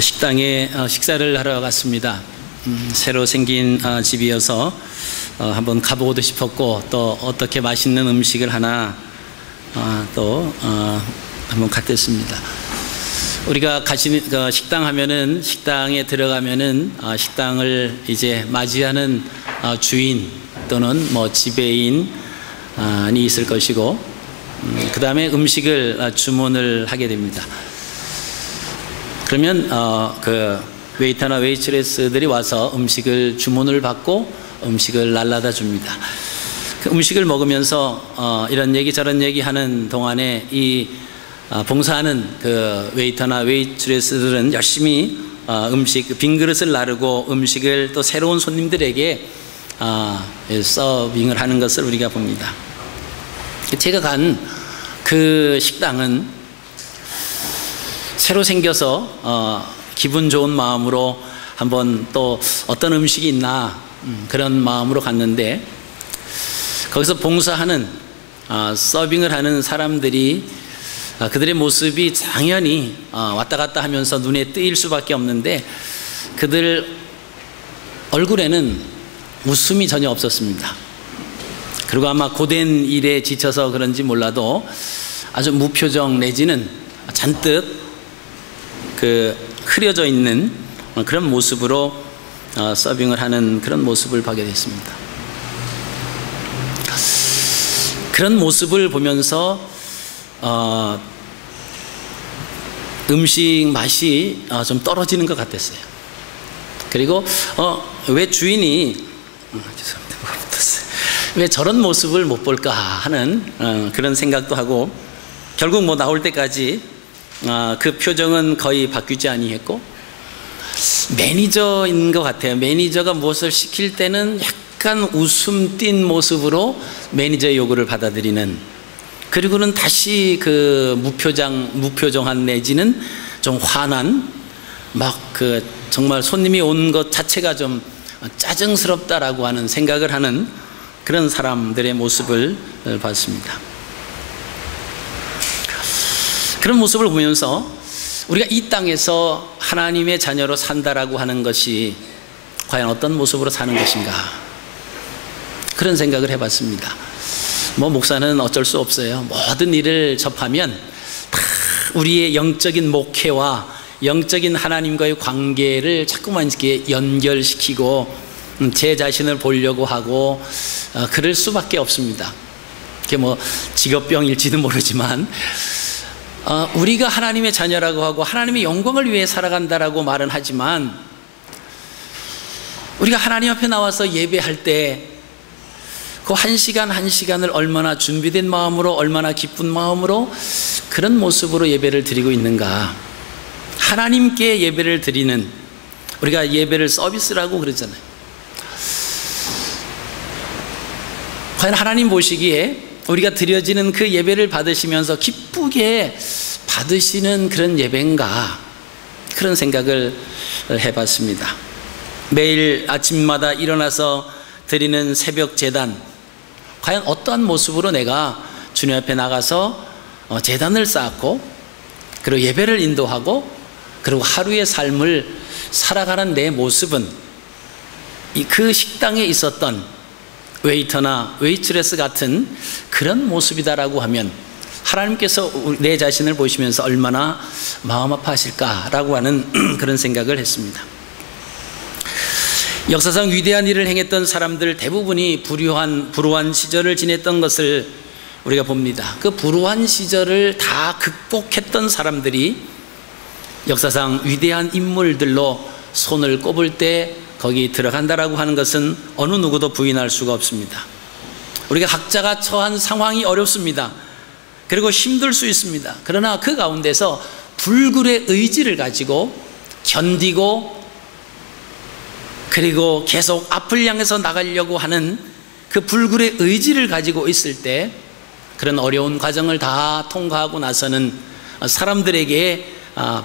식당에 식사를 하러 갔습니다. 새로 생긴 집이어서 한번 가보고도 싶었고, 또 어떻게 맛있는 음식을 하나 또 한번 갔댔습니다. 우리가 가시는 식당 하면은, 식당에 들어가면은 식당을 이제 맞이하는 주인 또는 뭐 지배인이 있을 것이고, 그 다음에 음식을 주문을 하게 됩니다. 그러면 그 웨이터나 웨이트레스들이 와서 음식을 주문을 받고 음식을 날라다 줍니다. 그 음식을 먹으면서 이런 얘기 저런 얘기 하는 동안에 이 봉사하는 그 웨이터나 웨이트레스들은 열심히 음식 빈 그릇을 나르고 음식을 또 새로운 손님들에게 서빙을 하는 것을 우리가 봅니다. 제가 간 그 식당은 새로 생겨서 기분 좋은 마음으로 한번 또 어떤 음식이 있나 그런 마음으로 갔는데, 거기서 봉사하는 서빙을 하는 사람들이 그들의 모습이 당연히 왔다 갔다 하면서 눈에 띄일 수밖에 없는데, 그들 얼굴에는 웃음이 전혀 없었습니다. 그리고 아마 고된 일에 지쳐서 그런지 몰라도 아주 무표정 내지는 잔뜩 흐려져 있는 그런 모습으로 서빙을 하는 그런 모습을 보게 됐습니다. 그런 모습을 보면서 음식 맛이 좀 떨어지는 것 같았어요. 그리고 왜 주인이 죄송합니다, 왜 저런 모습을 못 볼까 하는 그런 생각도 하고, 결국 뭐 나올 때까지 그 표정은 거의 바뀌지 아니했고, 매니저인 것 같아요. 매니저가 무엇을 시킬 때는 약간 웃음 띤 모습으로 매니저의 요구를 받아들이는, 그리고는 다시 그 무표정한 내지는 좀 화난, 정말 손님이 온 것 자체가 좀 짜증스럽다라고 하는 생각을 하는 그런 사람들의 모습을 봤습니다. 그런 모습을 보면서 우리가 이 땅에서 하나님의 자녀로 산다라고 하는 것이 과연 어떤 모습으로 사는 것인가, 그런 생각을 해봤습니다. 목사는 어쩔 수 없어요. 모든 일을 접하면 다 우리의 영적인 목회와 영적인 하나님과의 관계를 자꾸만 이렇게 연결시키고 제 자신을 보려고 하고 그럴 수밖에 없습니다. 그게 직업병일지는 모르지만 우리가 하나님의 자녀라고 하고 하나님의 영광을 위해 살아간다라고 말은 하지만, 우리가 하나님 앞에 나와서 예배할 때 그 한 시간 한 시간을 얼마나 준비된 마음으로, 얼마나 기쁜 마음으로 그런 모습으로 예배를 드리고 있는가. 하나님께 예배를 드리는, 우리가 예배를 서비스라고 그러잖아요. 과연 하나님 보시기에 우리가 드려지는 그 예배를 받으시면서 기쁘게 받으시는 그런 예배인가, 그런 생각을 해봤습니다. 매일 아침마다 일어나서 드리는 새벽 제단, 과연 어떠한 모습으로 내가 주님 앞에 나가서 제단을 쌓고, 그리고 예배를 인도하고, 그리고 하루의 삶을 살아가는 내 모습은 그 식당에 있었던 웨이터나 웨이트레스 같은 그런 모습이다라고 하면, 하나님께서 내 자신을 보시면서 얼마나 마음 아파하실까라고 하는 그런 생각을 했습니다. 역사상 위대한 일을 행했던 사람들 대부분이 불우한 시절을 지냈던 것을 우리가 봅니다. 그 불우한 시절을 다 극복했던 사람들이 역사상 위대한 인물들로 손을 꼽을 때 거기 들어간다라고 하는 것은 어느 누구도 부인할 수가 없습니다. 우리가 각자가 처한 상황이 어렵습니다. 그리고 힘들 수 있습니다. 그러나 그 가운데서 불굴의 의지를 가지고 견디고, 그리고 계속 앞을 향해서 나가려고 하는 그 불굴의 의지를 가지고 있을 때, 그런 어려운 과정을 다 통과하고 나서는 사람들에게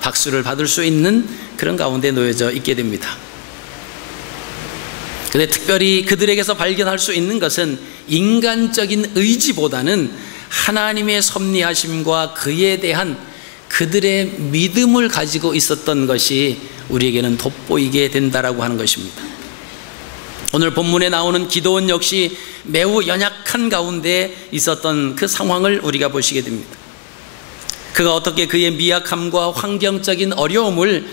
박수를 받을 수 있는 그런 가운데 놓여져 있게 됩니다. 그런데 특별히 그들에게서 발견할 수 있는 것은 인간적인 의지보다는 하나님의 섭리하심과 그에 대한 그들의 믿음을 가지고 있었던 것이 우리에게는 돋보이게 된다라고 하는 것입니다. 오늘 본문에 나오는 기드온 역시 매우 연약한 가운데 있었던 그 상황을 우리가 보시게 됩니다. 그가 어떻게 그의 미약함과 환경적인 어려움을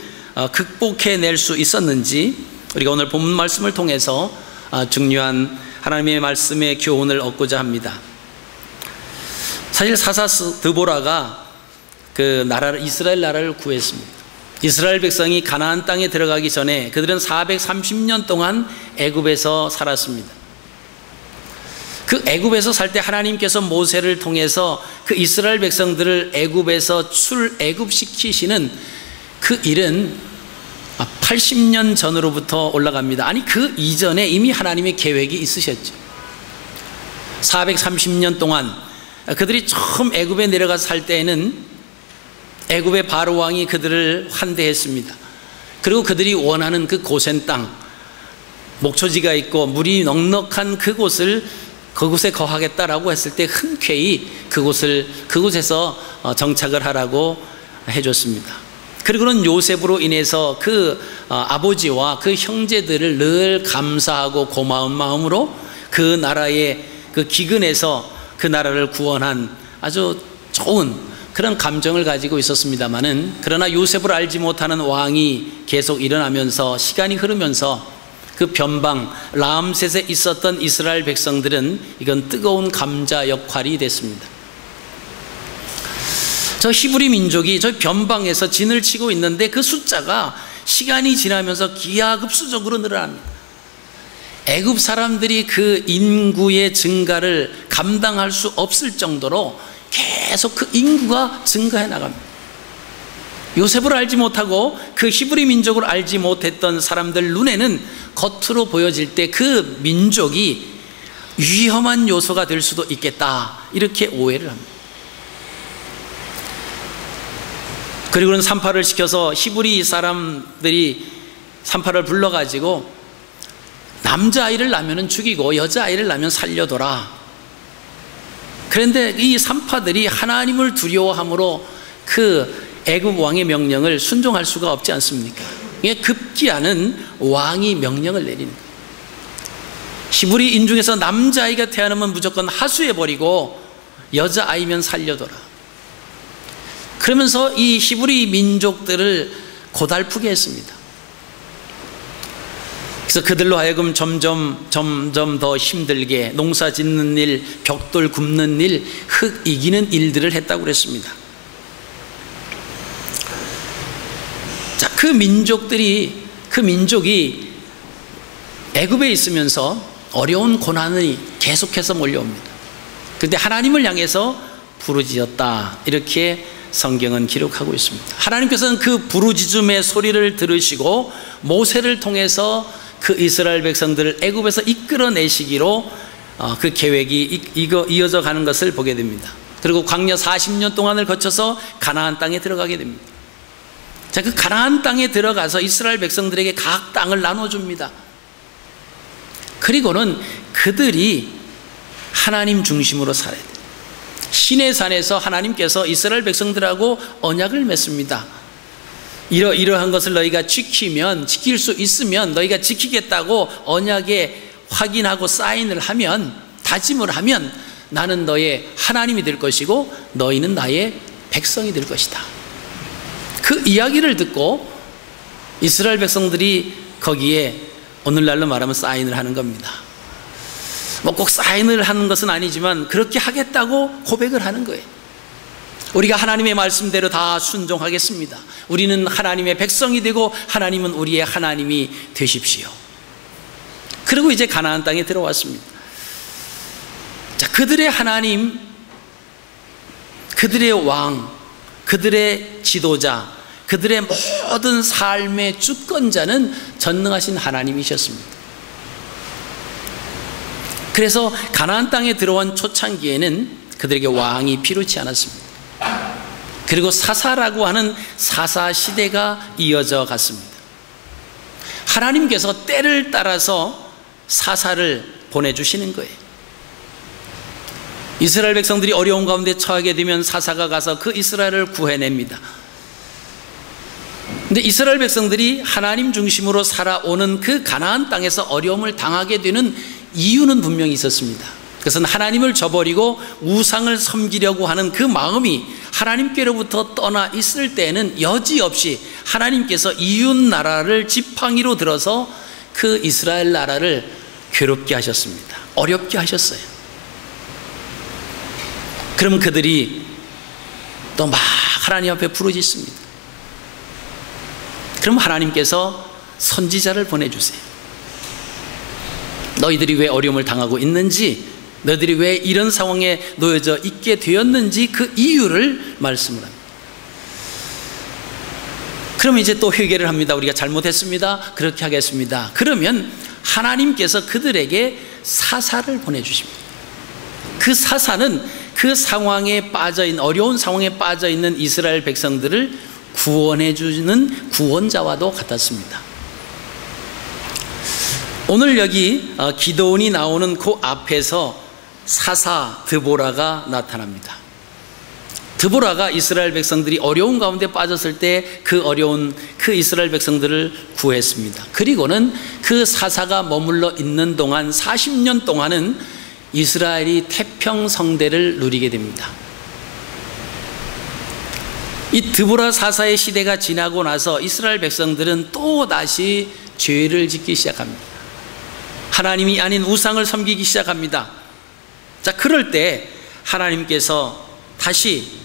극복해낼 수 있었는지 우리가 오늘 본문 말씀을 통해서 중요한 하나님의 말씀의 교훈을 얻고자 합니다. 사실 사사 드보라가 이스라엘 나라를 구했습니다. 이스라엘 백성이 가나안 땅에 들어가기 전에 그들은 430년 동안 애굽에서 살았습니다. 그 애굽에서 살 때 하나님께서 모세를 통해서 그 이스라엘 백성들을 애굽에서 출애굽시키시는 그 일은 80년 전으로부터 올라갑니다. 아니 그 이전에 이미 하나님의 계획이 있으셨죠. 430년 동안 그들이 처음 애굽에 내려가서 살 때에는 애굽의 바로 왕이 그들을 환대했습니다. 그리고 그들이 원하는 그 고센 땅, 목초지가 있고 물이 넉넉한 그곳에 거하겠다라고 했을 때 흔쾌히 그곳에서 정착을 하라고 해줬습니다. 그리고는 요셉으로 인해서 그 아버지와 그 형제들을 늘 감사하고 고마운 마음으로 그 나라의 그 기근에서 그 나라를 구원한 아주 좋은 그런 감정을 가지고 있었습니다마는, 그러나 요셉을 알지 못하는 왕이 계속 일어나면서 시간이 흐르면서 그 변방 라암셋에 있었던 이스라엘 백성들은 이건 뜨거운 감자 역할이 됐습니다. 저 히브리 민족이 저 변방에서 진을 치고 있는데 그 숫자가 시간이 지나면서 기하급수적으로 늘어납니다. 애굽 사람들이 그 인구의 증가를 감당할 수 없을 정도로 계속 그 인구가 증가해 나갑니다. 요셉을 알지 못하고 그 히브리 민족을 알지 못했던 사람들 눈에는 겉으로 보여질 때 그 민족이 위험한 요소가 될 수도 있겠다, 이렇게 오해를 합니다. 그리고는 산파를 시켜서 히브리 사람들이 산파를 불러가지고 남자아이를 낳으면 죽이고 여자아이를 낳으면 살려둬라. 그런데 이 산파들이 하나님을 두려워함으로 그 애굽 왕의 명령을 순종할 수가 없지 않습니까? 이게 급기야는 왕이 명령을 내리는 거예요. 히브리인 중에서 남자아이가 태어나면 무조건 하수해버리고 여자아이면 살려둬라. 그러면서 이 히브리 민족들을 고달프게 했습니다. 그래서 그들로 하여금 점점 더 힘들게 농사 짓는 일, 벽돌 굽는 일, 흙 이기는 일들을 했다고 그랬습니다. 자, 그 민족이 애굽에 있으면서 어려운 고난이 계속해서 몰려옵니다. 그런데 하나님을 향해서 부르짖었다, 이렇게 성경은 기록하고 있습니다. 하나님께서는 그 부르짖음의 소리를 들으시고 모세를 통해서 그 이스라엘 백성들을 애굽에서 이끌어내시기로 그 계획이 이어져 가는 것을 보게 됩니다. 그리고 광야 40년 동안을 거쳐서 가나안 땅에 들어가게 됩니다. 자, 그 가나안 땅에 들어가서 이스라엘 백성들에게 각 땅을 나눠줍니다. 그리고는 그들이 하나님 중심으로 살아야 돼요. 시내산에서 하나님께서 이스라엘 백성들하고 언약을 맺습니다. 이러한 것을 너희가 지킬 수 있으면 너희가 지키겠다고 언약에 확인하고 사인을 하면, 다짐을 하면 나는 너의 하나님이 될 것이고 너희는 나의 백성이 될 것이다. 그 이야기를 듣고 이스라엘 백성들이 거기에 오늘날로 말하면 사인을 하는 겁니다. 뭐 꼭 사인을 하는 것은 아니지만 그렇게 하겠다고 고백을 하는 거예요. 우리가 하나님의 말씀대로 다 순종하겠습니다. 우리는 하나님의 백성이 되고 하나님은 우리의 하나님이 되십시오. 그리고 이제 가나안 땅에 들어왔습니다. 자, 그들의 하나님, 그들의 왕, 그들의 지도자, 그들의 모든 삶의 주권자는 전능하신 하나님이셨습니다. 그래서 가나안 땅에 들어온 초창기에는 그들에게 왕이 필요치 않았습니다. 그리고 사사라고 하는 사사 시대가 이어져 갔습니다. 하나님께서 때를 따라서 사사를 보내주시는 거예요. 이스라엘 백성들이 어려운 가운데 처하게 되면 사사가 가서 그 이스라엘을 구해냅니다. 근데 이스라엘 백성들이 하나님 중심으로 살아오는 그 가나안 땅에서 어려움을 당하게 되는 이유는 분명히 있었습니다. 그것은 하나님을 저버리고 우상을 섬기려고 하는 그 마음이 하나님께로부터 떠나 있을 때에는 여지없이 하나님께서 이웃 나라를 지팡이로 들어서 그 이스라엘 나라를 괴롭게 하셨습니다. 어렵게 하셨어요. 그럼 그들이 또 막 하나님 앞에 부르짖습니다. 그럼 하나님께서 선지자를 보내주세요. 너희들이 왜 어려움을 당하고 있는지, 너희들이 왜 이런 상황에 놓여져 있게 되었는지 그 이유를 말씀을 합니다. 그러면 이제 또 회개를 합니다. 우리가 잘못했습니다. 그렇게 하겠습니다. 그러면 하나님께서 그들에게 사사를 보내주십니다. 그 사사는 그 상황에 빠져있는, 어려운 상황에 빠져있는 이스라엘 백성들을 구원해 주는 구원자와도 같았습니다. 오늘 여기 기드온이 나오는 그 앞에서 사사 드보라가 나타납니다. 드보라가 이스라엘 백성들이 어려운 가운데 빠졌을 때 그 어려운 그 이스라엘 백성들을 구했습니다. 그리고는 그 사사가 머물러 있는 동안 40년 동안은 이스라엘이 태평성대를 누리게 됩니다. 이 드보라 사사의 시대가 지나고 나서 이스라엘 백성들은 또 다시 죄를 짓기 시작합니다. 하나님이 아닌 우상을 섬기기 시작합니다. 자, 그럴 때 하나님께서 다시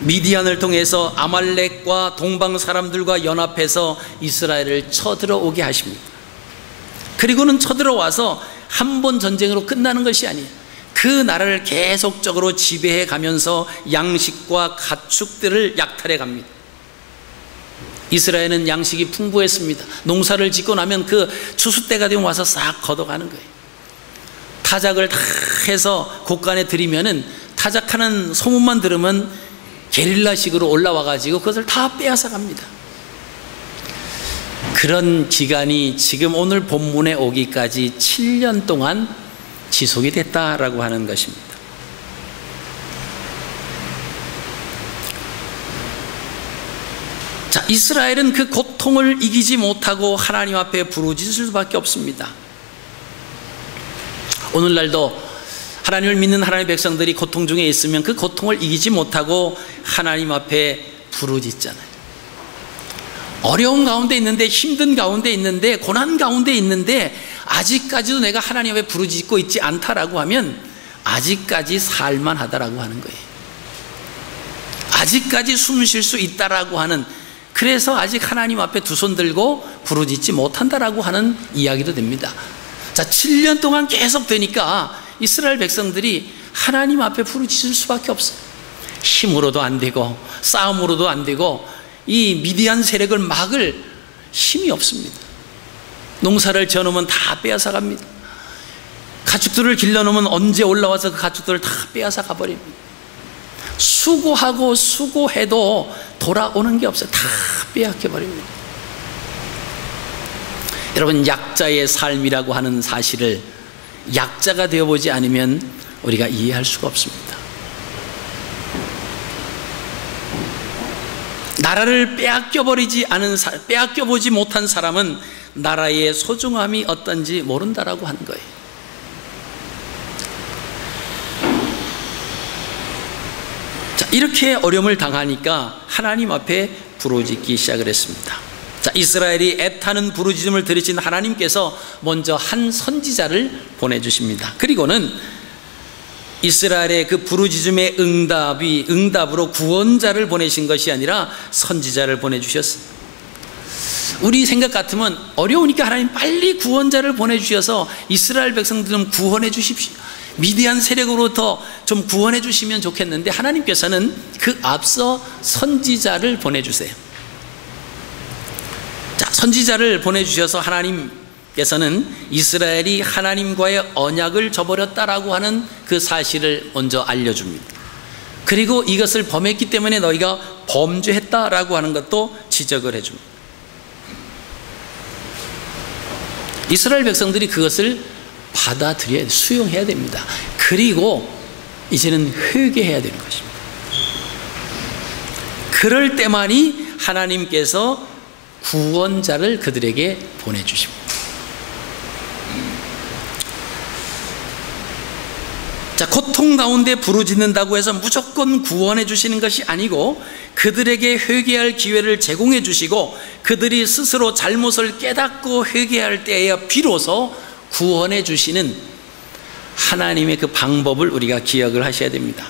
미디안을 통해서 아말렉과 동방 사람들과 연합해서 이스라엘을 쳐들어오게 하십니다. 그리고는 쳐들어와서 한 번 전쟁으로 끝나는 것이 아니에요. 그 나라를 계속적으로 지배해 가면서 양식과 가축들을 약탈해 갑니다. 이스라엘은 양식이 풍부했습니다. 농사를 짓고 나면 그 추수 때가 되면 와서 싹 걷어가는 거예요. 타작을 다 해서 곳간에 들이면은 타작하는 소문만 들으면 게릴라식으로 올라와 가지고 그것을 다 빼앗아 갑니다. 그런 기간이 지금 오늘 본문에 오기까지 7년 동안 지속이 됐다라고 하는 것입니다. 자, 이스라엘은 그 고통을 이기지 못하고 하나님 앞에 부르짖을 수밖에 없습니다. 오늘날도 하나님을 믿는 하나님의 백성들이 고통 중에 있으면 그 고통을 이기지 못하고 하나님 앞에 부르짖잖아요. 어려운 가운데 있는데, 힘든 가운데 있는데, 고난 가운데 있는데 아직까지도 내가 하나님 앞에 부르짖고 있지 않다라고 하면 아직까지 살만하다라고 하는 거예요. 아직까지 숨 쉴 수 있다라고 하는, 그래서 아직 하나님 앞에 두 손 들고 부르짖지 못한다라고 하는 이야기도 됩니다. 자, 7년 동안 계속 되니까 이스라엘 백성들이 하나님 앞에 부르짖을 수밖에 없어요. 힘으로도 안 되고 싸움으로도 안 되고 이 미디안 세력을 막을 힘이 없습니다. 농사를 지어놓으면 다 빼앗아 갑니다. 가축들을 길러놓으면 언제 올라와서 그 가축들을 다 빼앗아 가버립니다. 수고하고 수고해도 돌아오는 게 없어요. 다 빼앗겨 버립니다. 여러분, 약자의 삶이라고 하는 사실을 약자가 되어보지 않으면 우리가 이해할 수가 없습니다. 나라를 빼앗겨보지 못한 사람은 나라의 소중함이 어떤지 모른다라고 하는 거예요. 자, 이렇게 어려움을 당하니까 하나님 앞에 부르짖기 시작을 했습니다. 자, 이스라엘이 애타는 부르짖음을 들으신 하나님께서 먼저 한 선지자를 보내주십니다. 그리고는 이스라엘의 그 부르짖음의 응답으로 구원자를 보내신 것이 아니라 선지자를 보내주셨습니다. 우리 생각 같으면 어려우니까 하나님 빨리 구원자를 보내주셔서 이스라엘 백성들 좀 구원해 주십시오. 미디안 세력으로부터 좀 구원해 주시면 좋겠는데 하나님께서는 그 앞서 선지자를 보내주세요. 자, 선지자를 보내주셔서 하나님께서는 이스라엘이 하나님과의 언약을 저버렸다라고 하는 그 사실을 먼저 알려줍니다. 그리고 이것을 범했기 때문에 너희가 범죄했다라고 하는 것도 지적을 해줍니다. 이스라엘 백성들이 그것을 받아들여야, 수용해야 됩니다. 그리고 이제는 회개해야 되는 것입니다. 그럴 때만이 하나님께서 구원자를 그들에게 보내주십니다. 자, 고통 가운데 부르짖는다고 해서 무조건 구원해 주시는 것이 아니고 그들에게 회개할 기회를 제공해 주시고 그들이 스스로 잘못을 깨닫고 회개할 때에 비로소 구원해 주시는 하나님의 그 방법을 우리가 기억을 하셔야 됩니다.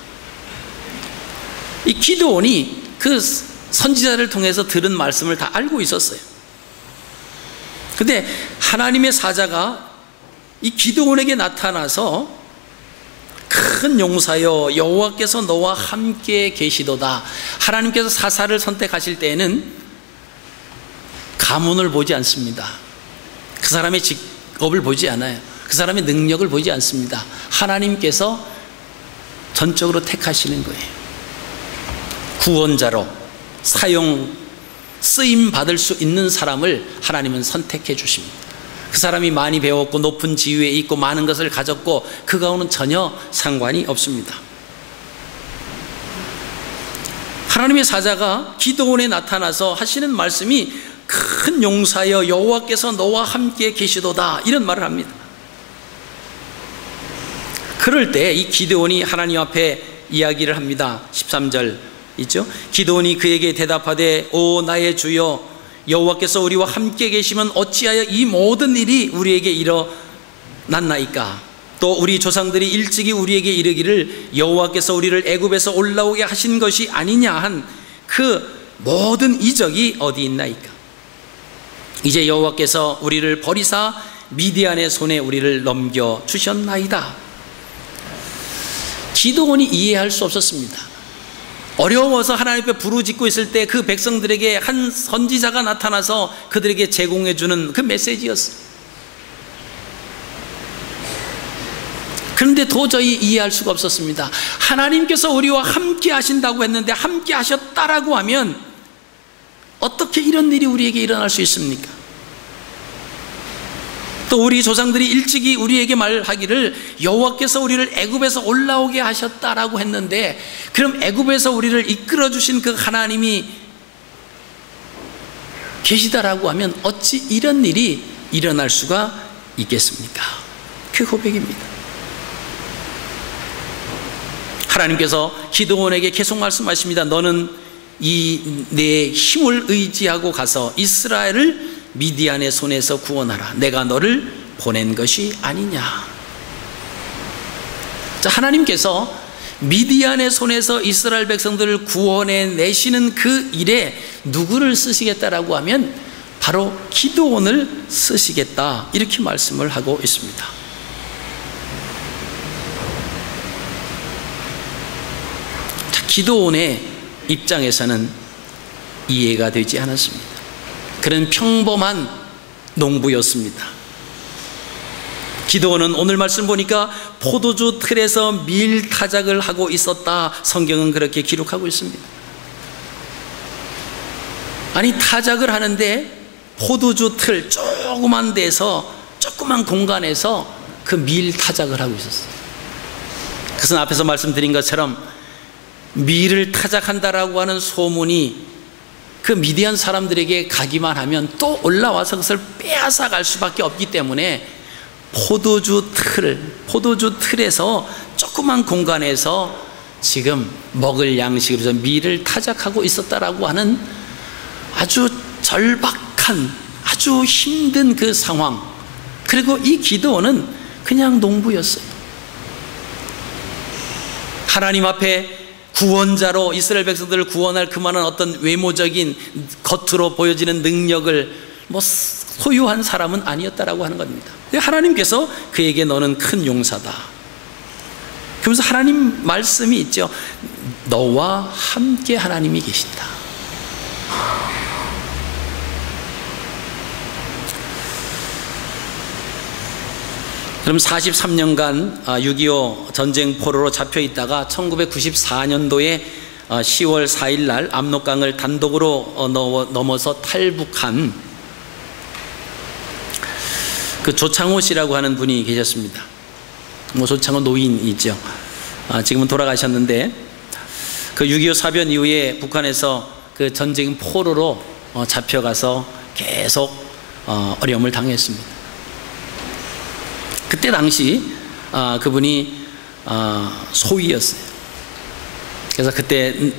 이 기드온이 그 선지자를 통해서 들은 말씀을 다 알고 있었어요. 근데 하나님의 사자가 이 기드온에게 나타나서 큰 용사여 여호와께서 너와 함께 계시도다. 하나님께서 사사를 선택하실 때에는 가문을 보지 않습니다. 그 사람의 직업을 보지 않아요. 그 사람의 능력을 보지 않습니다. 하나님께서 전적으로 택하시는 거예요. 구원자로 쓰임 받을 수 있는 사람을 하나님은 선택해 주십니다. 그 사람이 많이 배웠고 높은 지위에 있고 많은 것을 가졌고 그거와는 전혀 상관이 없습니다. 하나님의 사자가 기드온에 나타나서 하시는 말씀이 큰 용사여 여호와께서 너와 함께 계시도다, 이런 말을 합니다. 그럴 때 이 기드온이 하나님 앞에 이야기를 합니다. 13절 있죠? 기드온이 그에게 대답하되 오 나의 주여 여호와께서 우리와 함께 계시면 어찌하여 이 모든 일이 우리에게 일어났나이까? 또 우리 조상들이 일찍이 우리에게 이르기를 여호와께서 우리를 애굽에서 올라오게 하신 것이 아니냐 한 그 모든 이적이 어디 있나이까? 이제 여호와께서 우리를 버리사 미디안의 손에 우리를 넘겨 주셨나이다. 기드온이 이해할 수 없었습니다. 어려워서 하나님 앞에 부르짖고 있을 때 그 백성들에게 한 선지자가 나타나서 그들에게 제공해 주는 그 메시지였어요. 그런데 도저히 이해할 수가 없었습니다. 하나님께서 우리와 함께 하신다고 했는데 함께 하셨다라고 하면 어떻게 이런 일이 우리에게 일어날 수 있습니까? 또 우리 조상들이 일찍이 우리에게 말하기를 여호와께서 우리를 애굽에서 올라오게 하셨다라고 했는데 그럼 애굽에서 우리를 이끌어 주신 그 하나님이 계시다라고 하면 어찌 이런 일이 일어날 수가 있겠습니까? 그 고백입니다. 하나님께서 기드온에게 계속 말씀하십니다. 너는 내 힘을 의지하고 가서 이스라엘을 미디안의 손에서 구원하라. 내가 너를 보낸 것이 아니냐. 자, 하나님께서 미디안의 손에서 이스라엘 백성들을 구원해 내시는 그 일에 누구를 쓰시겠다라고 하면 바로 기드온을 쓰시겠다, 이렇게 말씀을 하고 있습니다. 자, 기드온의 입장에서는 이해가 되지 않았습니다. 그는 평범한 농부였습니다. 기드온은 오늘 말씀 보니까 포도주 틀에서 밀 타작을 하고 있었다, 성경은 그렇게 기록하고 있습니다. 아니, 타작을 하는데 포도주 틀 조그만 데서, 조그만 공간에서 그 밀 타작을 하고 있었어요. 그것은 앞에서 말씀드린 것처럼 밀을 타작한다라고 하는 소문이 그 미디안 사람들에게 가기만 하면 또 올라와서 그것을 빼앗아 갈 수밖에 없기 때문에 포도주 틀에서 조그만 공간에서 지금 먹을 양식으로 밀을 타작하고 있었다라고 하는 아주 절박한, 아주 힘든 그 상황. 그리고 이 기드온은 그냥 농부였어요. 하나님 앞에 구원자로 이스라엘 백성들을 구원할 그만한 어떤 외모적인 겉으로 보여지는 능력을 소유한 사람은 아니었다라고 하는 겁니다. 하나님께서 그에게 너는 큰 용사다. 그러면서 하나님 말씀이 있죠. 너와 함께 하나님이 계신다. 그럼 43년간 6.25 전쟁 포로로 잡혀 있다가 1994년도에 10월 4일 날 압록강을 단독으로 넘어서 탈북한 그 조창호 씨라고 하는 분이 계셨습니다. 조창호 노인이죠. 지금은 돌아가셨는데 그 6.25 사변 이후에 북한에서 그 전쟁 포로로 잡혀가서 계속 어려움을 당했습니다. 그때 당시 그분이 소위였어요. 그래서 그때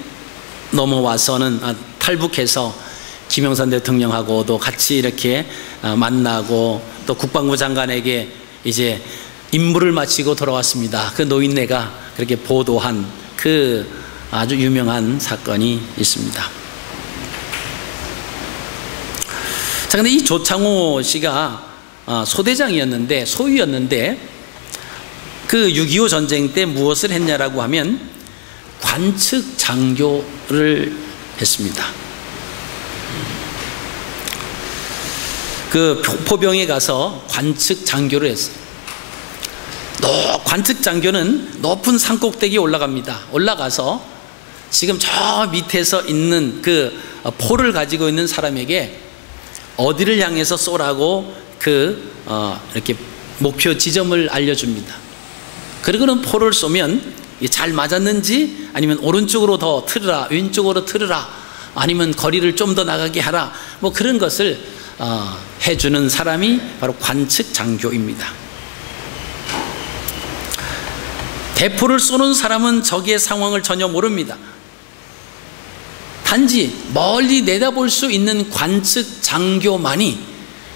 넘어와서는 탈북해서 김영삼 대통령하고도 같이 이렇게 만나고 또 국방부 장관에게 이제 임무를 마치고 돌아왔습니다. 그 노인네가 그렇게 보도한 그 아주 유명한 사건이 있습니다. 자, 근데 이 조창호 씨가 소대장이었는데, 소위였는데 그 6.25 전쟁 때 무엇을 했냐라고 하면 관측 장교를 했습니다. 그 포병에 가서 관측 장교를 했어요. 관측 장교는 높은 산꼭대기에 올라가서 지금 저 밑에서 있는 그 포를 가지고 있는 사람에게 어디를 향해서 쏘라고 이렇게 목표 지점을 알려줍니다. 그리고는 포를 쏘면 잘 맞았는지, 아니면 오른쪽으로 더 틀으라, 왼쪽으로 틀으라, 아니면 거리를 좀 더 나가게 하라, 뭐 그런 것을 해주는 사람이 바로 관측 장교입니다. 대포를 쏘는 사람은 적의 상황을 전혀 모릅니다. 단지 멀리 내다볼 수 있는 관측 장교만이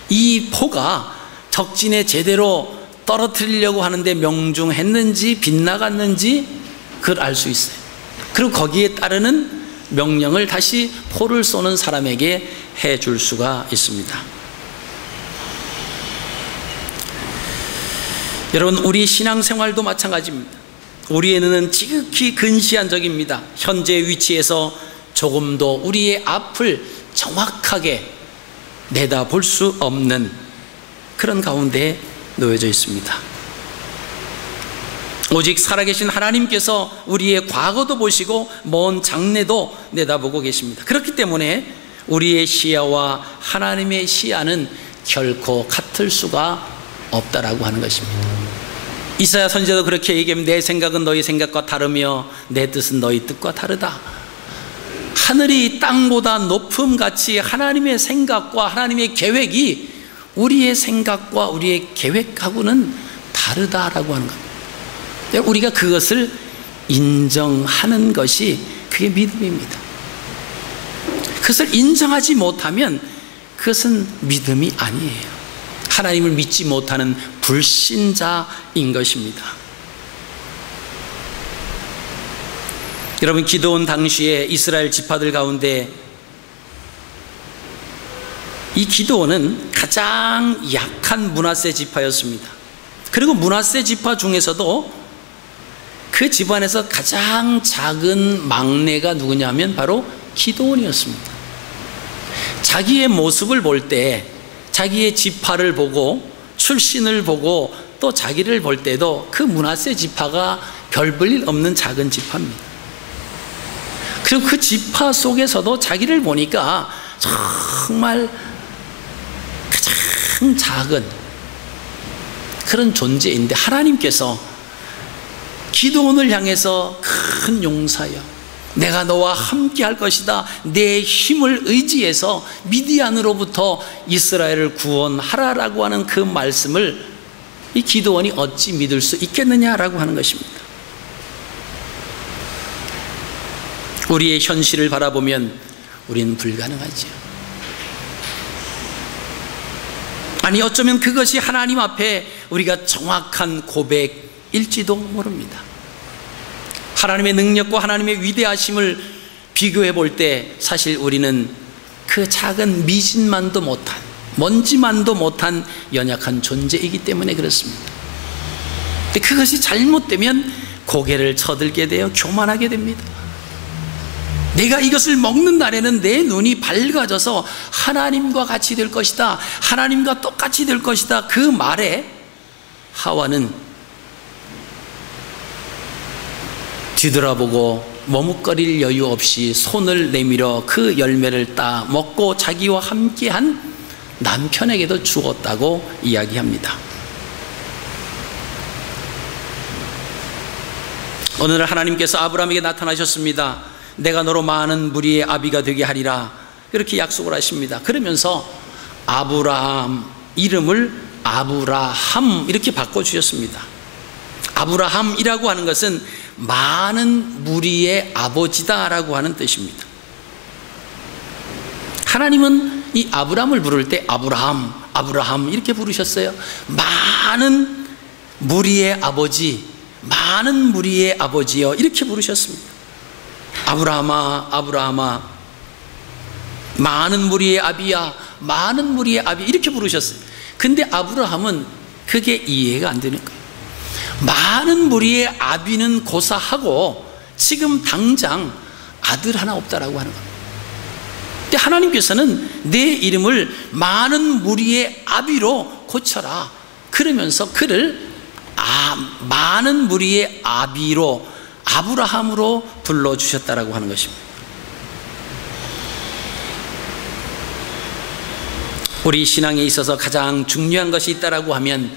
이 포가 적진에 제대로 떨어뜨리려고 하는데 명중했는지 빗나갔는지 그걸 알 수 있어요. 그리고 거기에 따르는 명령을 다시 포를 쏘는 사람에게 해줄 수가 있습니다. 여러분, 우리 신앙생활도 마찬가지입니다. 우리의 눈은 지극히 근시안적입니다. 현재 위치에서 조금도 우리의 앞을 정확하게 내다볼 수 없는 그런 가운데 놓여져 있습니다. 오직 살아계신 하나님께서 우리의 과거도 보시고 먼 장래도 내다보고 계십니다. 그렇기 때문에 우리의 시야와 하나님의 시야는 결코 같을 수가 없다라고 하는 것입니다. 이사야 선지자도 그렇게 얘기합니다. 내 생각은 너희 생각과 다르며 내 뜻은 너희 뜻과 다르다. 하늘이 땅보다 높음같이 하나님의 생각과 하나님의 계획이 우리의 생각과 우리의 계획하고는 다르다라고 하는 겁니다. 우리가 그것을 인정하는 것이 그게 믿음입니다. 그것을 인정하지 못하면 그것은 믿음이 아니에요. 하나님을 믿지 못하는 불신자인 것입니다. 여러분, 기드온 당시에 이스라엘 지파들 가운데 이 기드온은 가장 약한 므낫세 지파였습니다. 그리고 므낫세 지파 중에서도 그 집안에서 가장 작은 막내가 누구냐면 바로 기드온이었습니다. 자기의 모습을 볼 때, 자기의 지파를 보고 출신을 보고 또 자기를 볼 때도 그 므낫세 지파가 별 볼 일 없는 작은 지파입니다. 그리고 그 지파 속에서도 자기를 보니까 정말 가장 작은 그런 존재인데, 하나님께서 기드온을 향해서 큰 용사여, 내가 너와 함께 할 것이다, 내 힘을 의지해서 미디안으로부터 이스라엘을 구원하라라고 하는 그 말씀을 이 기드온이 어찌 믿을 수 있겠느냐라고 하는 것입니다. 우리의 현실을 바라보면 우리는 불가능하지요. 아니, 어쩌면 그것이 하나님 앞에 우리가 정확한 고백일지도 모릅니다. 하나님의 능력과 하나님의 위대하심을 비교해 볼 때 사실 우리는 그 작은 미진만도 못한, 먼지만도 못한 연약한 존재이기 때문에 그렇습니다. 근데 그것이 잘못되면 고개를 쳐들게 되어 교만하게 됩니다. 내가 이것을 먹는 날에는 내 눈이 밝아져서 하나님과 같이 될 것이다, 하나님과 똑같이 될 것이다, 그 말에 하와는 뒤돌아보고 머뭇거릴 여유 없이 손을 내밀어 그 열매를 따 먹고 자기와 함께한 남편에게도 주었다고 이야기합니다. 어느 날 하나님께서 아브라함에게 나타나셨습니다. 내가 너로 많은 무리의 아비가 되게 하리라, 이렇게 약속을 하십니다. 그러면서 아브라함 이름을 아브라함 이렇게 바꿔주셨습니다. 아브라함이라고 하는 것은 많은 무리의 아버지다라고 하는 뜻입니다. 하나님은 이 아브라함을 부를 때 아브라함, 아브라함 이렇게 부르셨어요. 많은 무리의 아버지, 많은 무리의 아버지여, 이렇게 부르셨습니다. 아브라함아, 아브라함아, 많은 무리의 아비야, 많은 무리의 아비, 이렇게 부르셨어요. 근데 아브라함은 그게 이해가 안 되는 거예요. 많은 무리의 아비는 고사하고 지금 당장 아들 하나 없다라고 하는 겁니다. 근데 하나님께서는 내 이름을 많은 무리의 아비로 고쳐라, 그러면서 그를 많은 무리의 아비로, 아브라함으로 불러주셨다라고 하는 것입니다. 우리 신앙에 있어서 가장 중요한 것이 있다라고 하면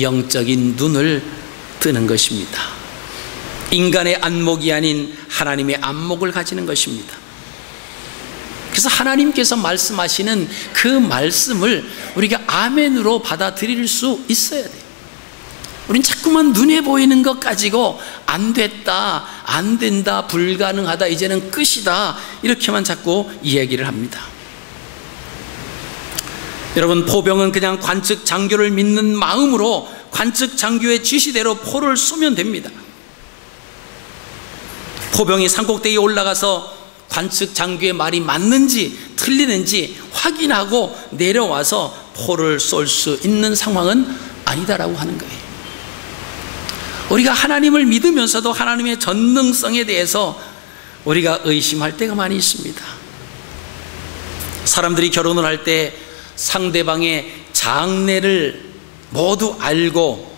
영적인 눈을 뜨는 것입니다. 인간의 안목이 아닌 하나님의 안목을 가지는 것입니다. 그래서 하나님께서 말씀하시는 그 말씀을 우리가 아멘으로 받아들일 수 있어야 돼요. 우린 자꾸만 눈에 보이는 것 가지고 안 됐다, 안 된다, 불가능하다, 이제는 끝이다, 이렇게만 자꾸 이야기를 합니다. 여러분, 포병은 그냥 관측 장교를 믿는 마음으로 관측 장교의 지시대로 포를 쏘면 됩니다. 포병이 산꼭대기에 올라가서 관측 장교의 말이 맞는지 틀리는지 확인하고 내려와서 포를 쏠 수 있는 상황은 아니다라고 하는 거예요. 우리가 하나님을 믿으면서도 하나님의 전능성에 대해서 우리가 의심할 때가 많이 있습니다. 사람들이 결혼을 할 때 상대방의 장래를 모두 알고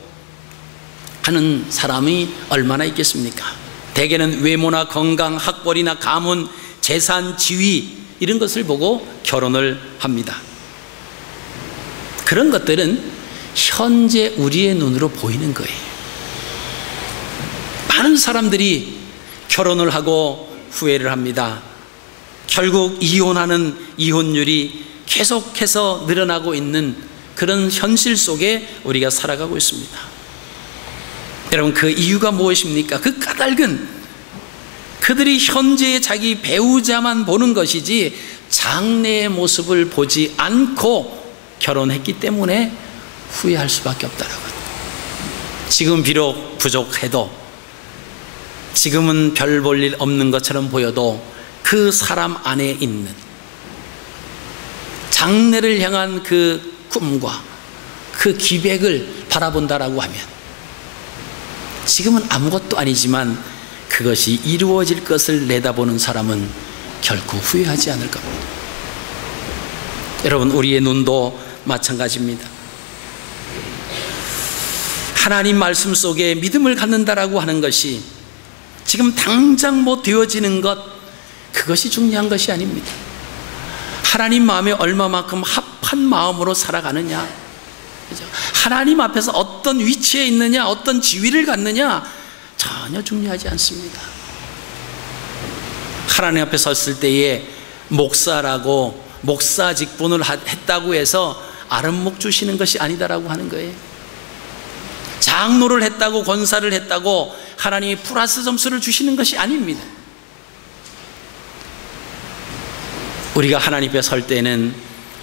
하는 사람이 얼마나 있겠습니까? 대개는 외모나 건강, 학벌이나 가문, 재산, 지위, 이런 것을 보고 결혼을 합니다. 그런 것들은 현재 우리의 눈으로 보이는 거예요. 많은 사람들이 결혼을 하고 후회를 합니다. 결국 이혼하는 이혼율이 계속해서 늘어나고 있는 그런 현실 속에 우리가 살아가고 있습니다. 여러분, 그 이유가 무엇입니까? 그 까닭은 그들이 현재의 자기 배우자만 보는 것이지 장래의 모습을 보지 않고 결혼했기 때문에 후회할 수밖에 없다라고요. 지금 비록 부족해도, 지금은 별 볼 일 없는 것처럼 보여도 그 사람 안에 있는 장래를 향한 그 꿈과 그 기백을 바라본다라고 하면 지금은 아무것도 아니지만 그것이 이루어질 것을 내다보는 사람은 결코 후회하지 않을 겁니다. 여러분, 우리의 눈도 마찬가지입니다. 하나님 말씀 속에 믿음을 갖는다라고 하는 것이 지금 당장 뭐 되어지는 것, 그것이 중요한 것이 아닙니다. 하나님 마음에 얼마만큼 합한 마음으로 살아가느냐, 그죠? 하나님 앞에서 어떤 위치에 있느냐, 어떤 지위를 갖느냐, 전혀 중요하지 않습니다. 하나님 앞에 섰을 때에 목사라고, 목사 직분을 했다고 해서 아름목 주시는 것이 아니다라고 하는 거예요. 장로를 했다고, 권사를 했다고 하나님이 플러스 점수를 주시는 것이 아닙니다. 우리가 하나님 앞에 설 때는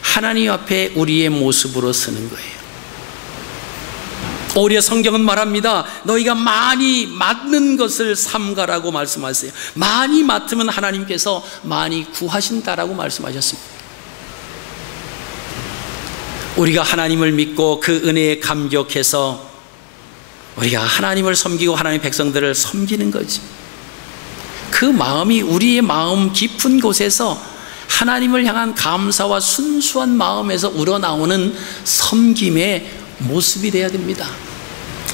하나님 앞에 우리의 모습으로 서는 거예요. 오히려 성경은 말합니다. 너희가 많이 맡는 것을 삼가라고 말씀하세요. 많이 맡으면 하나님께서 많이 구하신다라고 말씀하셨습니다. 우리가 하나님을 믿고 그 은혜에 감격해서 우리가 하나님을 섬기고 하나님의 백성들을 섬기는 거지. 그 마음이 우리의 마음 깊은 곳에서 하나님을 향한 감사와 순수한 마음에서 우러나오는 섬김의 모습이 되어야 됩니다.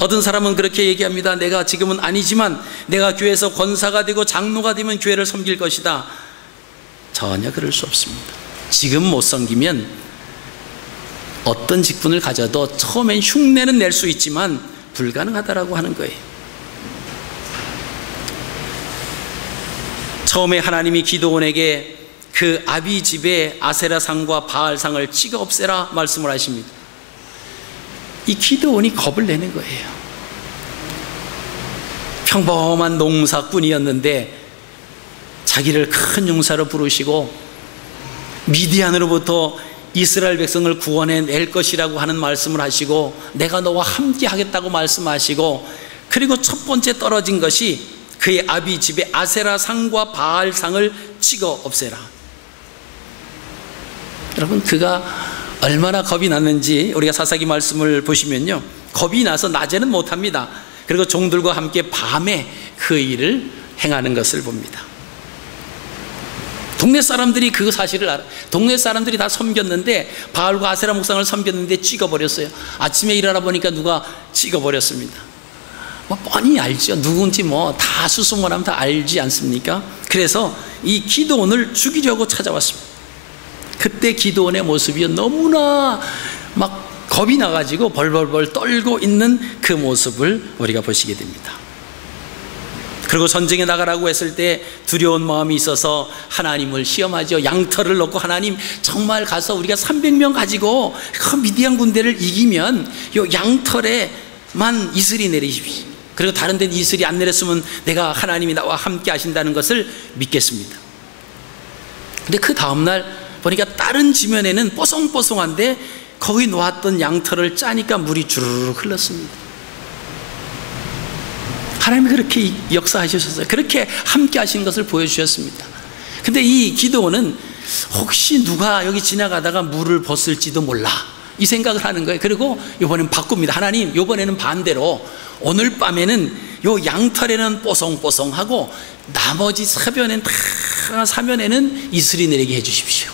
어떤 사람은 그렇게 얘기합니다. 내가 지금은 아니지만 내가 교회에서 권사가 되고 장로가 되면 교회를 섬길 것이다. 전혀 그럴 수 없습니다. 지금 못 섬기면 어떤 직분을 가져도 처음엔 흉내는 낼 수 있지만 불가능하다라고 하는 거예요. 처음에 하나님이 기드온에게 그 아비집의 아세라상과 바알상을 찍어 없애라 말씀을 하십니다. 이 기드온이 겁을 내는 거예요. 평범한 농사꾼이었는데 자기를 큰 용사로 부르시고 미디안으로부터 이스라엘 백성을 구원해낼 것이라고 하는 말씀을 하시고 내가 너와 함께 하겠다고 말씀하시고, 그리고 첫 번째 떨어진 것이 그의 아비집의 아세라상과 바알상을 찍어 없애라. 여러분, 그가 얼마나 겁이 났는지 우리가 사사기 말씀을 보시면요, 겁이 나서 낮에는 못합니다. 그리고 종들과 함께 밤에 그 일을 행하는 것을 봅니다. 동네 사람들이 그 사실을 알아. 동네 사람들이 다 섬겼는데, 바알과 아세라 목상을 섬겼는데 찍어버렸어요. 아침에 일어나 보니까 누가 찍어버렸습니다. 뭐 뻔히 알죠. 누군지 뭐 다 수소문하면 다 알지 않습니까? 그래서 이 기드온을 죽이려고 찾아왔습니다. 그때 기드온의 모습이 너무나 막 겁이 나가지고 벌벌벌 떨고 있는 그 모습을 우리가 보시게 됩니다. 그리고 전쟁에 나가라고 했을 때 두려운 마음이 있어서 하나님을 시험하죠. 양털을 놓고 하나님, 정말 가서 우리가 300명 가지고 그 미디안 군대를 이기면 요 양털에만 이슬이 내리십시오. 그리고 다른 데는 이슬이 안 내렸으면 내가 하나님이 나와 함께 하신다는 것을 믿겠습니다. 근데 그 다음날 보니까 다른 지면에는 뽀송뽀송한데 거기 놓았던 양털을 짜니까 물이 주르륵 흘렀습니다. 하나님이 그렇게 역사하셨어요. 그렇게 함께 하신 것을 보여주셨습니다. 근데 이 기드온은 혹시 누가 여기 지나가다가 물을 벗을지도 몰라, 이 생각을 하는 거예요. 그리고 이번엔 바꿉니다. 하나님, 이번에는 반대로 오늘 밤에는 요 양털에는 뽀송뽀송하고 나머지 사면에는 이슬이 내리게 해주십시오.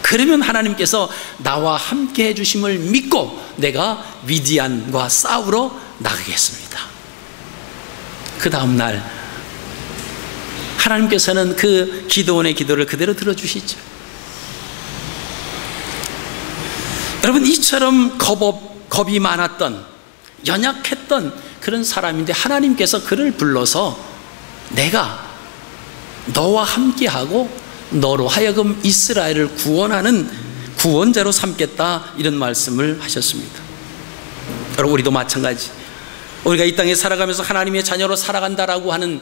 그러면 하나님께서 나와 함께 해주심을 믿고 내가 미디안과 싸우러 나가겠습니다. 그 다음날 하나님께서는 그 기드온의 기도를 그대로 들어주시죠. 여러분, 이처럼 겁이 많았던, 연약했던 그런 사람인데 하나님께서 그를 불러서 내가 너와 함께하고 너로 하여금 이스라엘을 구원하는 구원자로 삼겠다, 이런 말씀을 하셨습니다. 여러분, 우리도 마찬가지. 우리가 이 땅에 살아가면서 하나님의 자녀로 살아간다라고 하는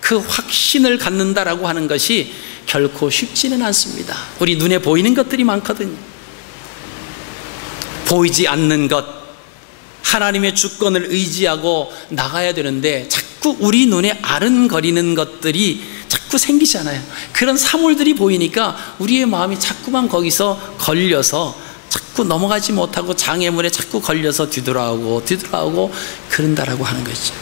그 확신을 갖는다라고 하는 것이 결코 쉽지는 않습니다. 우리 눈에 보이는 것들이 많거든요. 보이지 않는 것, 하나님의 주권을 의지하고 나가야 되는데 자꾸 우리 눈에 아른거리는 것들이 자꾸 생기잖아요. 그런 사물들이 보이니까 우리의 마음이 자꾸만 거기서 걸려서 자꾸 넘어가지 못하고 장애물에 자꾸 걸려서 뒤돌아오고 그런다라고 하는 거죠.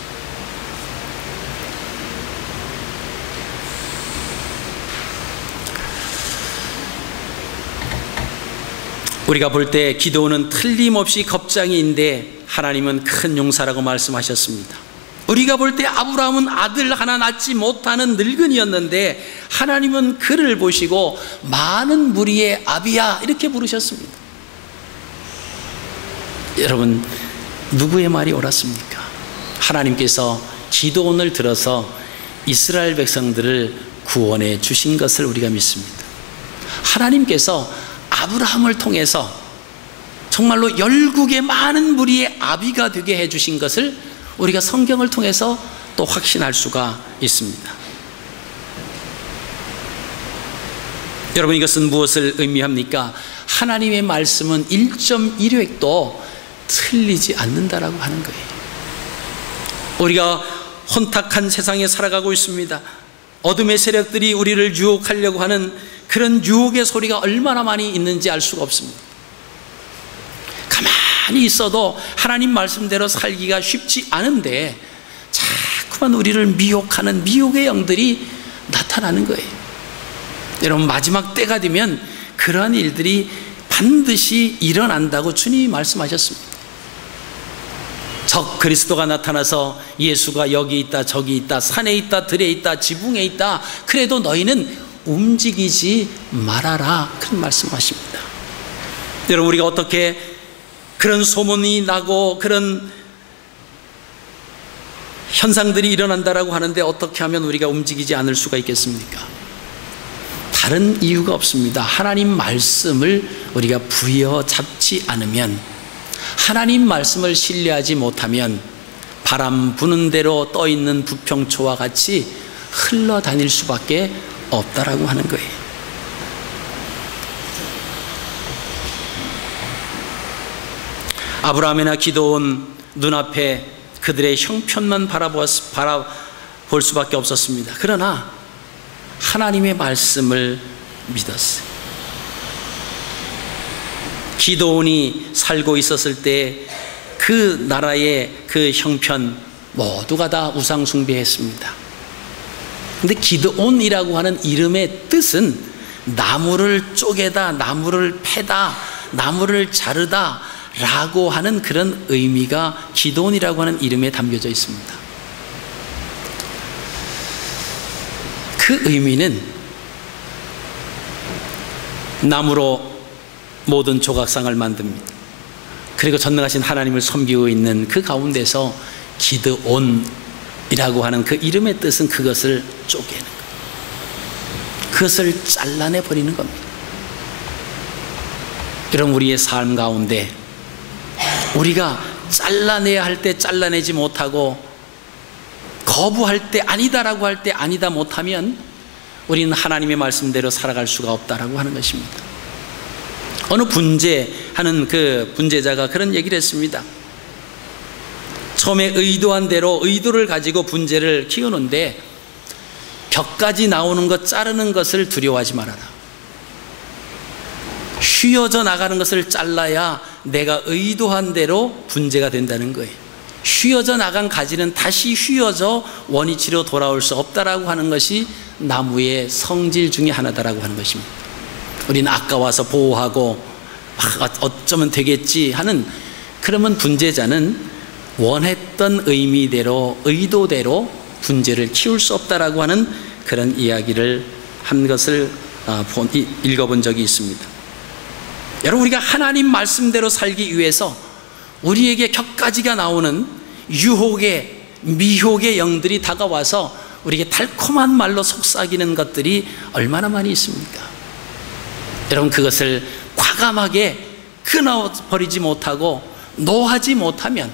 우리가 볼 때 기드온은 틀림없이 겁쟁이인데 하나님은 큰 용사라고 말씀하셨습니다. 우리가 볼 때 아브라함은 아들 하나 낳지 못하는 늙은이였는데 하나님은 그를 보시고 많은 무리의 아비야, 이렇게 부르셨습니다. 여러분, 누구의 말이 옳았습니까? 하나님께서 기드온을 들어서 이스라엘 백성들을 구원해 주신 것을 우리가 믿습니다. 하나님께서 아브라함을 통해서 정말로 열국의 많은 무리의 아비가 되게 해주신 것을 우리가 성경을 통해서 또 확신할 수가 있습니다. 여러분, 이것은 무엇을 의미합니까? 하나님의 말씀은 1.1획도 틀리지 않는다라고 하는 거예요. 우리가 혼탁한 세상에 살아가고 있습니다. 어둠의 세력들이 우리를 유혹하려고 하는 그런 유혹의 소리가 얼마나 많이 있는지 알 수가 없습니다. 가만히 있어도 하나님 말씀대로 살기가 쉽지 않은데 자꾸만 우리를 미혹하는 미혹의 영들이 나타나는 거예요. 여러분, 마지막 때가 되면 그러한 일들이 반드시 일어난다고 주님이 말씀하셨습니다. 적 그리스도가 나타나서 예수가 여기 있다 저기 있다 산에 있다 들에 있다 지붕에 있다, 그래도 너희는 움직이지 말아라, 그런 말씀하십니다. 여러분, 우리가 어떻게 그런 소문이 나고 그런 현상들이 일어난다라고 하는데 어떻게 하면 우리가 움직이지 않을 수가 있겠습니까? 다른 이유가 없습니다. 하나님 말씀을 우리가 부여잡지 않으면, 하나님 말씀을 신뢰하지 못하면 바람 부는 대로 떠있는 부평초와 같이 흘러다닐 수밖에 없다라고 하는 거예요. 아브라함이나 기드온 눈앞에 그들의 형편만 바라볼 수밖에 없었습니다. 그러나 하나님의 말씀을 믿었어요. 기드온이 살고 있었을 때 그 나라의 그 형편 모두가 다 우상 숭배했습니다. 근데 기드온이라고 하는 이름의 뜻은 나무를 쪼개다, 나무를 패다, 나무를 자르다 라고 하는 그런 의미가 기드온이라고 하는 이름에 담겨져 있습니다. 그 의미는 나무로 모든 조각상을 만듭니다. 그리고 전능하신 하나님을 섬기고 있는 그 가운데서 기드온이라고 하는 그 이름의 뜻은 그것을 쪼개는 것, 그것을 잘라내 버리는 겁니다. 여러분, 우리의 삶 가운데 우리가 잘라내야 할 때 잘라내지 못하고, 거부할 때 아니다라고 할 때 아니다 못하면 우리는 하나님의 말씀대로 살아갈 수가 없다라고 하는 것입니다. 어느 분재하는 그 분재자가 그런 얘기를 했습니다. 처음에 의도한 대로 의도를 가지고 분재를 키우는데 벽까지 나오는 것, 자르는 것을 두려워하지 말아라. 휘어져 나가는 것을 잘라야 내가 의도한 대로 분재가 된다는 거예요. 휘어져 나간 가지는 다시 휘어져 원위치로 돌아올 수 없다라고 하는 것이 나무의 성질 중에 하나다라고 하는 것입니다. 우리는 아까워서 보호하고 어쩌면 되겠지 하는, 그러면 분재자는 원했던 의미대로 의도대로 분재를 키울 수 없다라고 하는 그런 이야기를 한 것을 읽어본 적이 있습니다. 여러분, 우리가 하나님 말씀대로 살기 위해서 우리에게 격가지가 나오는 유혹의, 미혹의 영들이 다가와서 우리에게 달콤한 말로 속삭이는 것들이 얼마나 많이 있습니까? 여러분, 그것을 과감하게 끊어버리지 못하고 노하지 못하면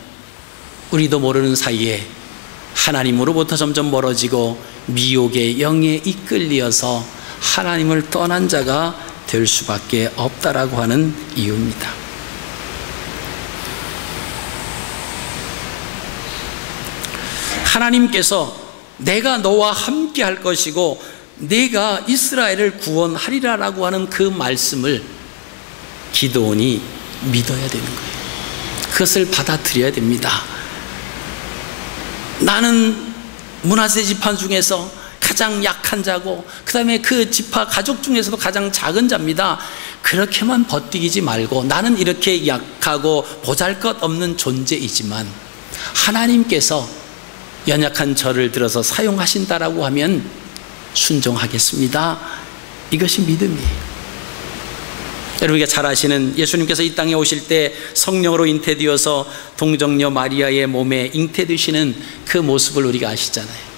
우리도 모르는 사이에 하나님으로부터 점점 멀어지고 미혹의 영에 이끌려서 하나님을 떠난 자가 될 수밖에 없다라고 하는 이유입니다. 하나님께서 내가 너와 함께 할 것이고 내가 이스라엘을 구원하리라라고 하는 그 말씀을 기드온이 믿어야 되는 거예요. 그것을 받아들여야 됩니다. 나는 므낫세 지파 중에서 가장 약한 자고 그 다음에 그 지파 가족 중에서도 가장 작은 자입니다. 그렇게만 버티지 말고, 나는 이렇게 약하고 보잘것없는 존재이지만 하나님께서 연약한 저를 들어서 사용하신다라고 하면 순종하겠습니다. 이것이 믿음이에요. 여러분이 잘 아시는, 예수님께서 이 땅에 오실 때 성령으로 잉태되어서 동정녀 마리아의 몸에 잉태되시는 그 모습을 우리가 아시잖아요.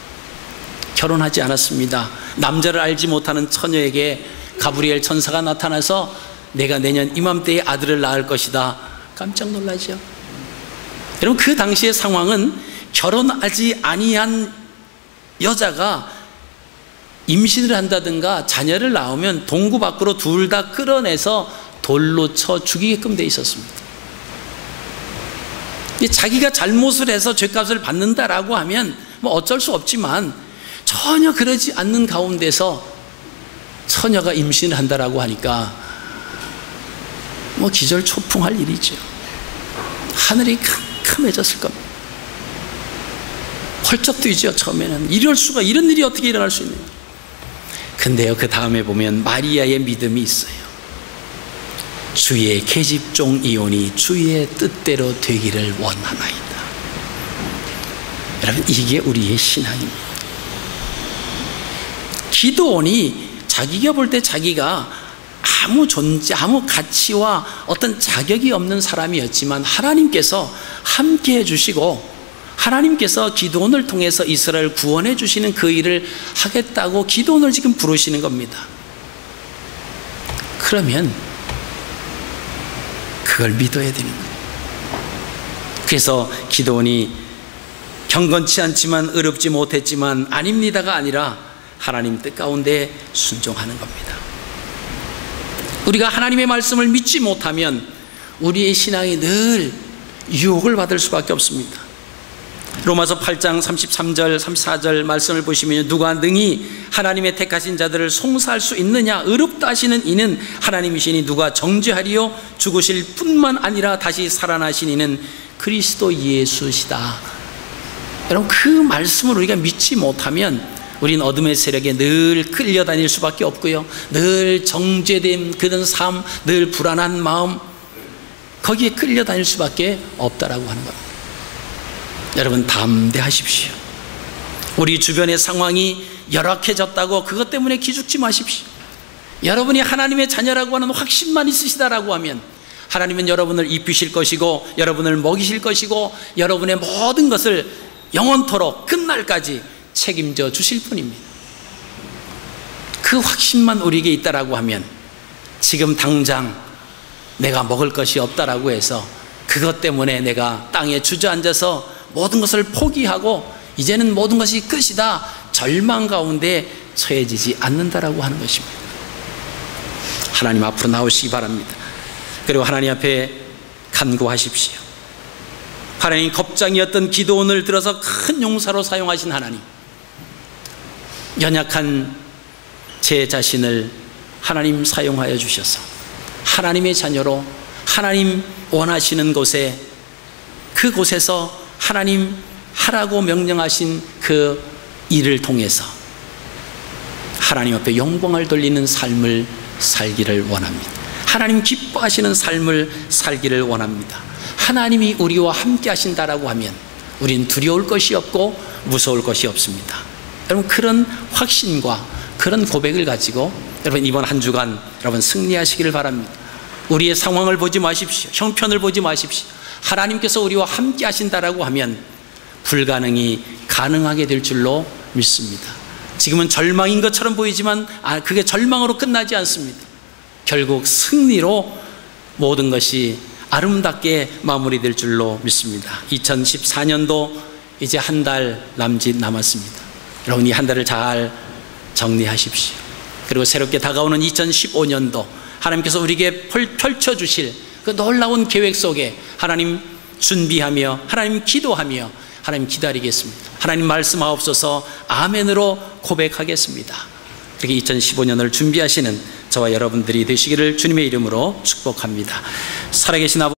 결혼하지 않았습니다. 남자를 알지 못하는 처녀에게 가브리엘 천사가 나타나서 내가 내년 이맘때에 아들을 낳을 것이다. 깜짝 놀라죠. 여러분, 그 당시의 상황은 결혼하지 아니한 여자가 임신을 한다든가 자녀를 낳으면 동구 밖으로 둘 다 끌어내서 돌로 쳐 죽이게끔 돼 있었습니다. 자기가 잘못을 해서 죗값을 받는다라고 하면 뭐 어쩔 수 없지만, 전혀 그러지 않는 가운데서 처녀가 임신을 한다라고 하니까 뭐 기절초풍할 일이죠. 하늘이 캄캄해졌을 겁니다. 펄쩍 뛰죠. 처음에는 이럴 수가, 이런 일이 어떻게 일어날 수 있느냐. 근데요, 그 다음에 보면 마리아의 믿음이 있어요. 주의 계집종 이온이 주의 뜻대로 되기를 원하나이다. 여러분, 이게 우리의 신앙입니다. 기드온이 자기가 볼 때 자기가 아무 존재, 아무 가치와 어떤 자격이 없는 사람이었지만 하나님께서 함께 해주시고 하나님께서 기드온을 통해서 이스라엘을 구원해 주시는 그 일을 하겠다고 기드온을 지금 부르시는 겁니다. 그러면 그걸 믿어야 되는 거예요. 그래서 기드온이 경건치 않지만 의롭지 못했지만 아닙니다가 아니라 하나님 뜻 가운데 순종하는 겁니다. 우리가 하나님의 말씀을 믿지 못하면 우리의 신앙이 늘 유혹을 받을 수밖에 없습니다. 로마서 8장 33절 34절 말씀을 보시면 누가 능히 하나님의 택하신 자들을 송사할 수 있느냐, 의롭다 하시는 이는 하나님이시니 누가 정죄하리요, 죽으실 뿐만 아니라 다시 살아나신 이는 그리스도 예수시다. 여러분, 그 말씀을 우리가 믿지 못하면 우린 어둠의 세력에 늘 끌려다닐 수밖에 없고요, 늘 정죄된 그런 삶, 늘 불안한 마음, 거기에 끌려다닐 수밖에 없다라고 하는 겁니다. 여러분, 담대하십시오. 우리 주변의 상황이 열악해졌다고 그것 때문에 기죽지 마십시오. 여러분이 하나님의 자녀라고 하는 확신만 있으시다라고 하면 하나님은 여러분을 입히실 것이고 여러분을 먹이실 것이고 여러분의 모든 것을 영원토록 끝날까지 책임져 주실 분입니다. 그 확신만 우리에게 있다라고 하면 지금 당장 내가 먹을 것이 없다라고 해서 그것 때문에 내가 땅에 주저앉아서 모든 것을 포기하고 이제는 모든 것이 끝이다, 절망 가운데 처해지지 않는다라고 하는 것입니다. 하나님 앞으로 나오시기 바랍니다. 그리고 하나님 앞에 간구하십시오. 하나님, 겁장이었던 기드온을 들어서 큰 용사로 사용하신 하나님, 연약한 제 자신을 하나님 사용하여 주셔서 하나님의 자녀로 하나님 원하시는 곳에, 그곳에서 하나님 하라고 명령하신 그 일을 통해서 하나님 앞에 영광을 돌리는 삶을 살기를 원합니다. 하나님 기뻐하시는 삶을 살기를 원합니다. 하나님이 우리와 함께 하신다라고 하면 우린 두려울 것이 없고 무서울 것이 없습니다. 여러분, 그런 확신과 그런 고백을 가지고 여러분 이번 한 주간 여러분 승리하시기를 바랍니다. 우리의 상황을 보지 마십시오. 형편을 보지 마십시오. 하나님께서 우리와 함께 하신다라고 하면 불가능이 가능하게 될 줄로 믿습니다. 지금은 절망인 것처럼 보이지만 그게 절망으로 끝나지 않습니다. 결국 승리로 모든 것이 아름답게 마무리될 줄로 믿습니다. 2014년도 이제 한 달 남짓 남았습니다. 여러분, 이 한 달을 잘 정리하십시오. 그리고 새롭게 다가오는 2015년도 하나님께서 우리에게 펼쳐주실 그 놀라운 계획 속에 하나님 준비하며 하나님 기도하며 하나님 기다리겠습니다. 하나님 말씀하옵소서 아멘으로 고백하겠습니다. 그렇게 2015년을 준비하시는 저와 여러분들이 되시기를 주님의 이름으로 축복합니다. 살아계신 아버지,